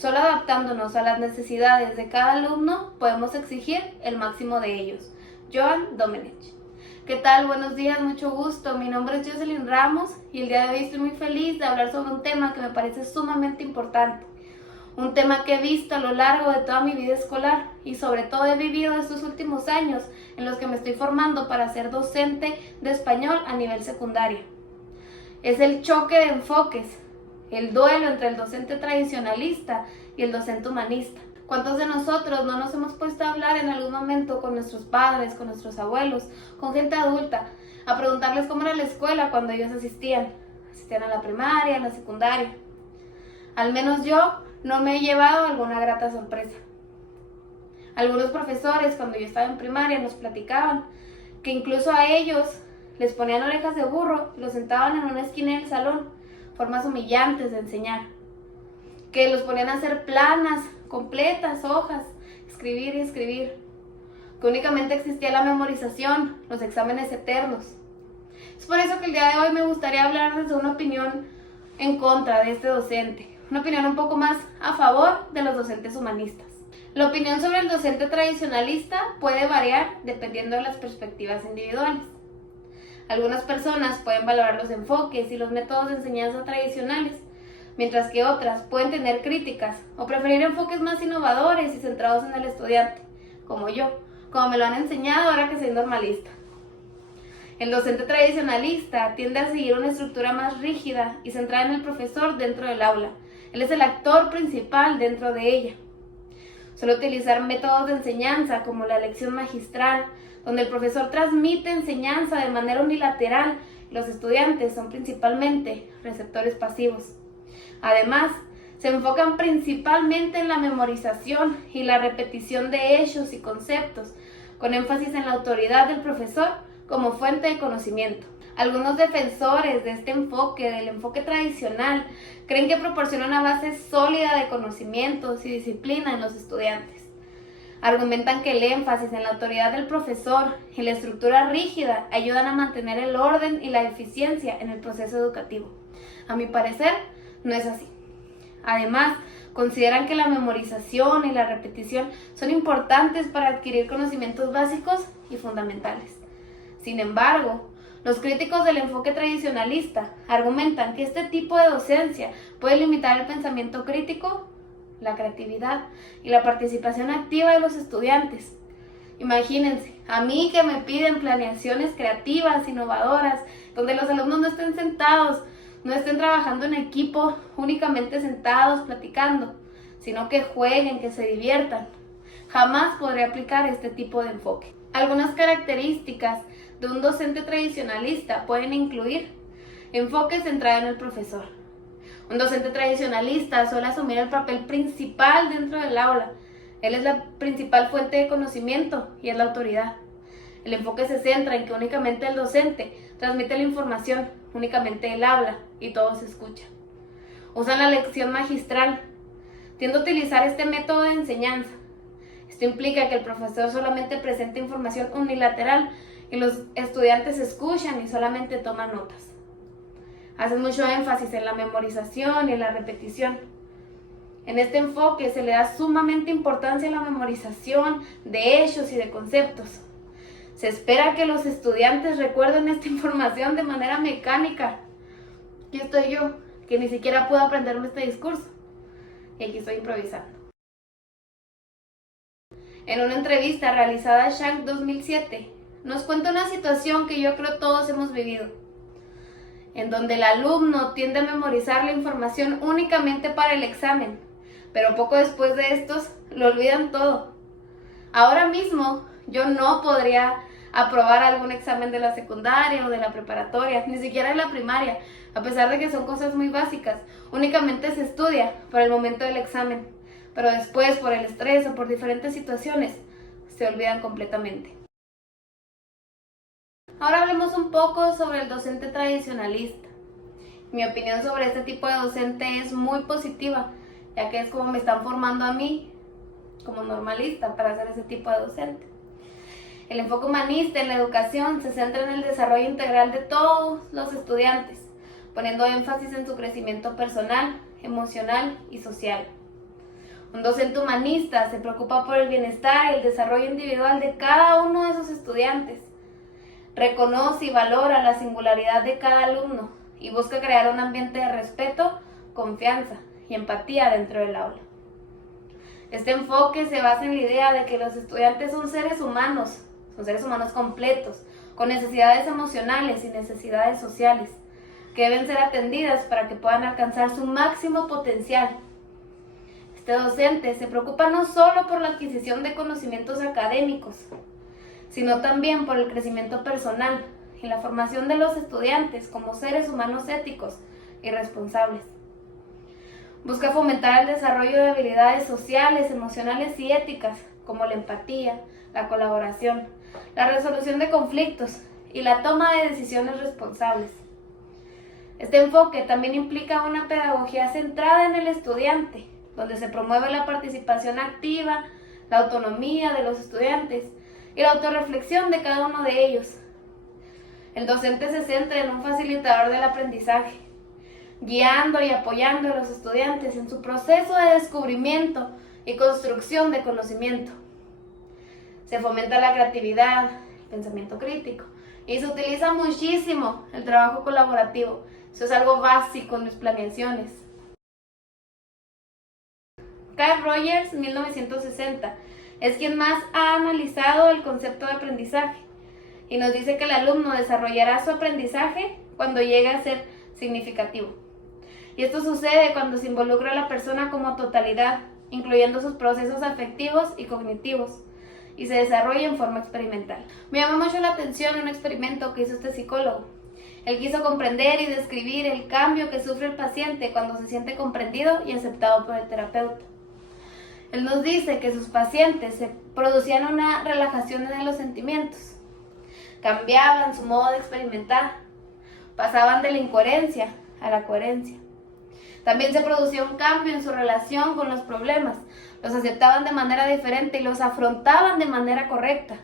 Solo adaptándonos a las necesidades de cada alumno podemos exigir el máximo de ellos. Joan Domenech. ¿Qué tal? Buenos días, mucho gusto. Mi nombre es Jocelyn Ramos y el día de hoy estoy muy feliz de hablar sobre un tema que me parece sumamente importante. Un tema que he visto a lo largo de toda mi vida escolar y sobre todo he vivido estos últimos años en los que me estoy formando para ser docente de español a nivel secundaria. Es el choque de enfoques, el duelo entre el docente tradicionalista y el docente humanista. ¿Cuántos de nosotros no nos hemos puesto a hablar en algún momento con nuestros padres, con nuestros abuelos, con gente adulta, a preguntarles cómo era la escuela cuando ellos asistían a la primaria, a la secundaria? Al menos yo no me he llevado alguna grata sorpresa. Algunos profesores cuando yo estaba en primaria nos platicaban que incluso a ellos les ponían orejas de burro y los sentaban en una esquina del salón, formas humillantes de enseñar, que los ponían a hacer planas, completas, hojas, escribir y escribir, que únicamente existía la memorización, los exámenes eternos. Es por eso que el día de hoy me gustaría hablar desde una opinión en contra de este docente, una opinión un poco más a favor de los docentes humanistas. La opinión sobre el docente tradicionalista puede variar dependiendo de las perspectivas individuales. Algunas personas pueden valorar los enfoques y los métodos de enseñanza tradicionales, mientras que otras pueden tener críticas o preferir enfoques más innovadores y centrados en el estudiante, como yo, como me lo han enseñado ahora que soy normalista. El docente tradicionalista tiende a seguir una estructura más rígida y centrada en el profesor dentro del aula. Él es el actor principal dentro de ella. Suele utilizar métodos de enseñanza como la lección magistral, donde el profesor transmite enseñanza de manera unilateral y los estudiantes son principalmente receptores pasivos. Además, se enfocan principalmente en la memorización y la repetición de hechos y conceptos, con énfasis en la autoridad del profesor como fuente de conocimiento. Algunos defensores de este enfoque, del enfoque tradicional, creen que proporciona una base sólida de conocimientos y disciplina en los estudiantes. Argumentan que el énfasis en la autoridad del profesor y la estructura rígida ayudan a mantener el orden y la eficiencia en el proceso educativo. A mi parecer, no es así. Además, consideran que la memorización y la repetición son importantes para adquirir conocimientos básicos y fundamentales. Sin embargo, los críticos del enfoque tradicionalista argumentan que este tipo de docencia puede limitar el pensamiento crítico, la creatividad y la participación activa de los estudiantes. Imagínense, a mí que me piden planeaciones creativas, innovadoras, donde los alumnos no estén sentados, no estén trabajando en equipo, únicamente sentados, platicando, sino que jueguen, que se diviertan. Jamás podré aplicar este tipo de enfoque. Algunas características de un docente tradicionalista pueden incluir enfoque centrado en el profesor. Un docente tradicionalista suele asumir el papel principal dentro del aula. Él es la principal fuente de conocimiento y es la autoridad. El enfoque se centra en que únicamente el docente transmite la información, únicamente él habla y todos escuchan. Usan la lección magistral. Tiende a utilizar este método de enseñanza. Esto implica que el profesor solamente presenta información unilateral y los estudiantes escuchan y solamente toman notas. Hacen mucho énfasis en la memorización y en la repetición. En este enfoque se le da sumamente importancia a la memorización de hechos y de conceptos. Se espera que los estudiantes recuerden esta información de manera mecánica. Aquí estoy yo, que ni siquiera puedo aprenderme este discurso. Y aquí estoy improvisando. En una entrevista realizada a Shank 2007, nos cuenta una situación que yo creo todos hemos vivido, en donde el alumno tiende a memorizar la información únicamente para el examen, pero poco después de estos lo olvidan todo. Ahora mismo yo no podría aprobar algún examen de la secundaria o de la preparatoria, ni siquiera de la primaria, a pesar de que son cosas muy básicas. Únicamente se estudia para el momento del examen, pero después por el estrés o por diferentes situaciones se olvidan completamente. Ahora hablemos un poco sobre el docente tradicionalista. Mi opinión sobre este tipo de docente es muy positiva, ya que es como me están formando a mí como normalista para ser ese tipo de docente. El enfoque humanista en la educación se centra en el desarrollo integral de todos los estudiantes, poniendo énfasis en su crecimiento personal, emocional y social. Un docente humanista se preocupa por el bienestar y el desarrollo individual de cada uno de sus estudiantes. Reconoce y valora la singularidad de cada alumno y busca crear un ambiente de respeto, confianza y empatía dentro del aula. Este enfoque se basa en la idea de que los estudiantes son seres humanos completos, con necesidades emocionales y necesidades sociales, que deben ser atendidas para que puedan alcanzar su máximo potencial. Este docente se preocupa no solo por la adquisición de conocimientos académicos, sino también por el crecimiento personal y la formación de los estudiantes como seres humanos éticos y responsables. Busca fomentar el desarrollo de habilidades sociales, emocionales y éticas, como la empatía, la colaboración, la resolución de conflictos y la toma de decisiones responsables. Este enfoque también implica una pedagogía centrada en el estudiante, donde se promueve la participación activa, la autonomía de los estudiantes y la autorreflexión de cada uno de ellos. El docente se centra en un facilitador del aprendizaje, guiando y apoyando a los estudiantes en su proceso de descubrimiento y construcción de conocimiento. Se fomenta la creatividad, el pensamiento crítico y se utiliza muchísimo el trabajo colaborativo. Eso es algo básico en mis planeaciones. Carl Rogers, 1960, es quien más ha analizado el concepto de aprendizaje y nos dice que el alumno desarrollará su aprendizaje cuando llegue a ser significativo. Y esto sucede cuando se involucra a la persona como totalidad, incluyendo sus procesos afectivos y cognitivos, y se desarrolla en forma experimental. Me llamó mucho la atención un experimento que hizo este psicólogo. Él quiso comprender y describir el cambio que sufre el paciente cuando se siente comprendido y aceptado por el terapeuta. Él nos dice que sus pacientes se producían una relajación en los sentimientos, cambiaban su modo de experimentar, pasaban de la incoherencia a la coherencia. También se producía un cambio en su relación con los problemas, los aceptaban de manera diferente y los afrontaban de manera correcta.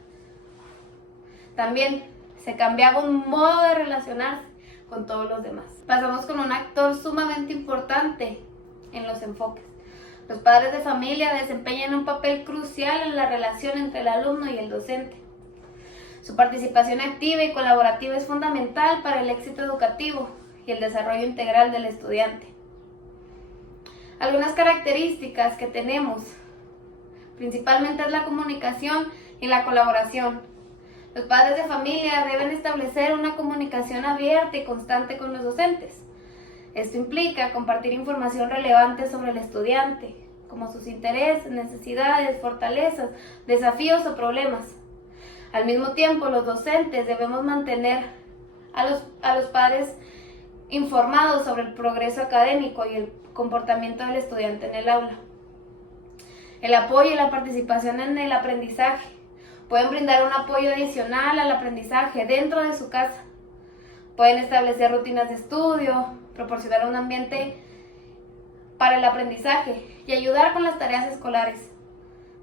También se cambiaba un modo de relacionarse con todos los demás. Pasamos con un actor sumamente importante en los enfoques. Los padres de familia desempeñan un papel crucial en la relación entre el alumno y el docente. Su participación activa y colaborativa es fundamental para el éxito educativo y el desarrollo integral del estudiante. Algunas características que tenemos, principalmente es la comunicación y la colaboración. Los padres de familia deben establecer una comunicación abierta y constante con los docentes. Esto implica compartir información relevante sobre el estudiante, como sus intereses, necesidades, fortalezas, desafíos o problemas. Al mismo tiempo, los docentes debemos mantener a los padres informados sobre el progreso académico y el comportamiento del estudiante en el aula. El apoyo y la participación en el aprendizaje. Pueden brindar un apoyo adicional al aprendizaje dentro de su casa. Pueden establecer rutinas de estudio, proporcionar un ambiente para el aprendizaje y ayudar con las tareas escolares.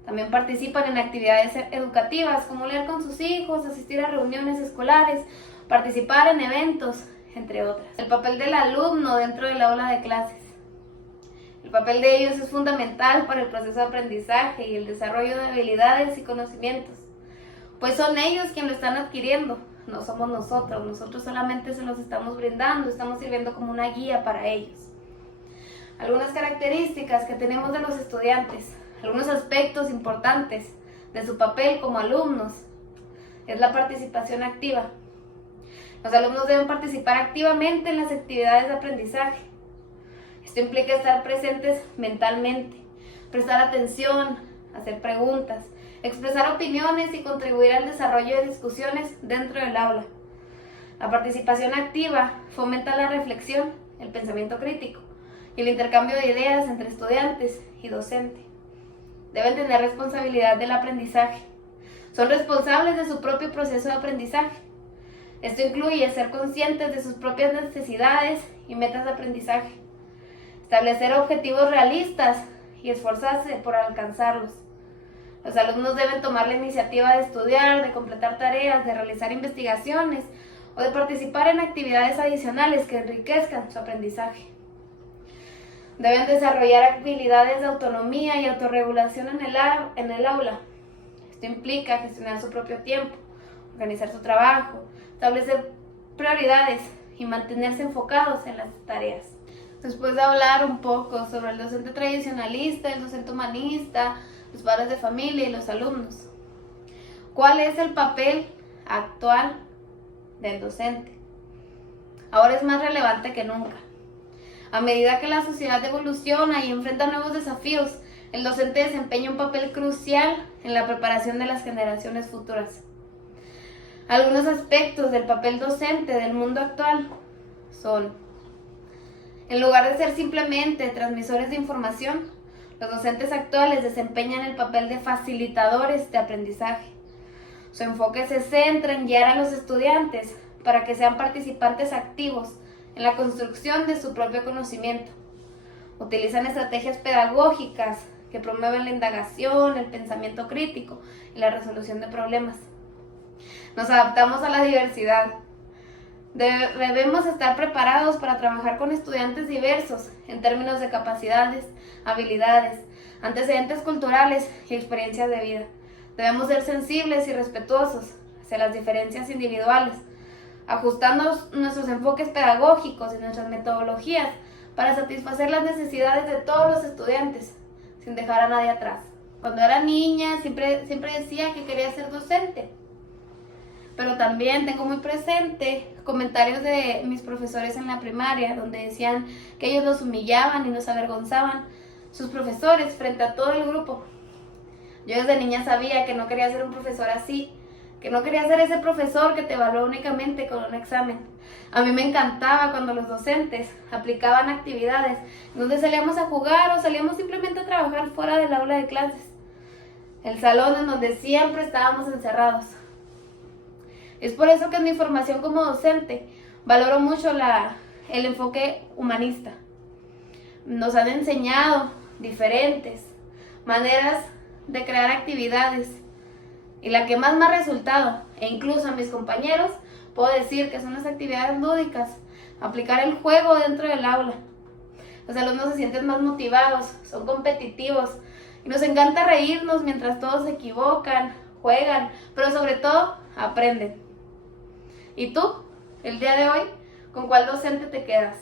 También participan en actividades educativas como leer con sus hijos, asistir a reuniones escolares, participar en eventos, entre otras. El papel del alumno dentro del aula de clases. El papel de ellos es fundamental para el proceso de aprendizaje y el desarrollo de habilidades y conocimientos, pues son ellos quienes lo están adquiriendo, no somos nosotros solamente se los estamos brindando, estamos sirviendo como una guía para ellos. Algunas características que tenemos de los estudiantes, algunos aspectos importantes de su papel como alumnos, es la participación activa. Los alumnos deben participar activamente en las actividades de aprendizaje. Esto implica estar presentes mentalmente, prestar atención, hacer preguntas, expresar opiniones y contribuir al desarrollo de discusiones dentro del aula. La participación activa fomenta la reflexión, el pensamiento crítico y el intercambio de ideas entre estudiantes y docente. Deben tener responsabilidad del aprendizaje. Son responsables de su propio proceso de aprendizaje. Esto incluye ser conscientes de sus propias necesidades y metas de aprendizaje, establecer objetivos realistas y esforzarse por alcanzarlos. Los alumnos deben tomar la iniciativa de estudiar, de completar tareas, de realizar investigaciones o de participar en actividades adicionales que enriquezcan su aprendizaje. Deben desarrollar habilidades de autonomía y autorregulación en el aula. Esto implica gestionar su propio tiempo, organizar su trabajo, establecer prioridades y mantenerse enfocados en las tareas. Después de hablar un poco sobre el docente tradicionalista, el docente humanista, los padres de familia y los alumnos, ¿cuál es el papel actual del docente? Ahora es más relevante que nunca. A medida que la sociedad evoluciona y enfrenta nuevos desafíos, el docente desempeña un papel crucial en la preparación de las generaciones futuras. Algunos aspectos del papel docente del mundo actual son: en lugar de ser simplemente transmisores de información, los docentes actuales desempeñan el papel de facilitadores de aprendizaje. Su enfoque se centra en guiar a los estudiantes para que sean participantes activos en la construcción de su propio conocimiento. Utilizan estrategias pedagógicas que promueven la indagación, el pensamiento crítico y la resolución de problemas. Nos adaptamos a la diversidad. Debemos estar preparados para trabajar con estudiantes diversos en términos de capacidades, habilidades, antecedentes culturales y experiencias de vida. Debemos ser sensibles y respetuosos hacia las diferencias individuales, ajustando nuestros enfoques pedagógicos y nuestras metodologías para satisfacer las necesidades de todos los estudiantes, sin dejar a nadie atrás. Cuando era niña siempre decía que quería ser docente, pero también tengo muy presente comentarios de mis profesores en la primaria, donde decían que ellos los humillaban y nos avergonzaban, sus profesores, frente a todo el grupo. Yo desde niña sabía que no quería ser un profesor así, que no quería ser ese profesor que te evalúa únicamente con un examen. A mí me encantaba cuando los docentes aplicaban actividades donde salíamos a jugar o salíamos simplemente a trabajar fuera del aula de clases, el salón en donde siempre estábamos encerrados. Es por eso que en mi formación como docente valoro mucho el enfoque humanista. Nos han enseñado diferentes maneras de crear actividades, y la que más me ha resultado, e incluso a mis compañeros, puedo decir que son las actividades lúdicas, aplicar el juego dentro del aula. Los alumnos se sienten más motivados, son competitivos, y nos encanta reírnos mientras todos se equivocan, juegan, pero sobre todo aprenden. ¿Y tú, el día de hoy, con cuál docente te quedas?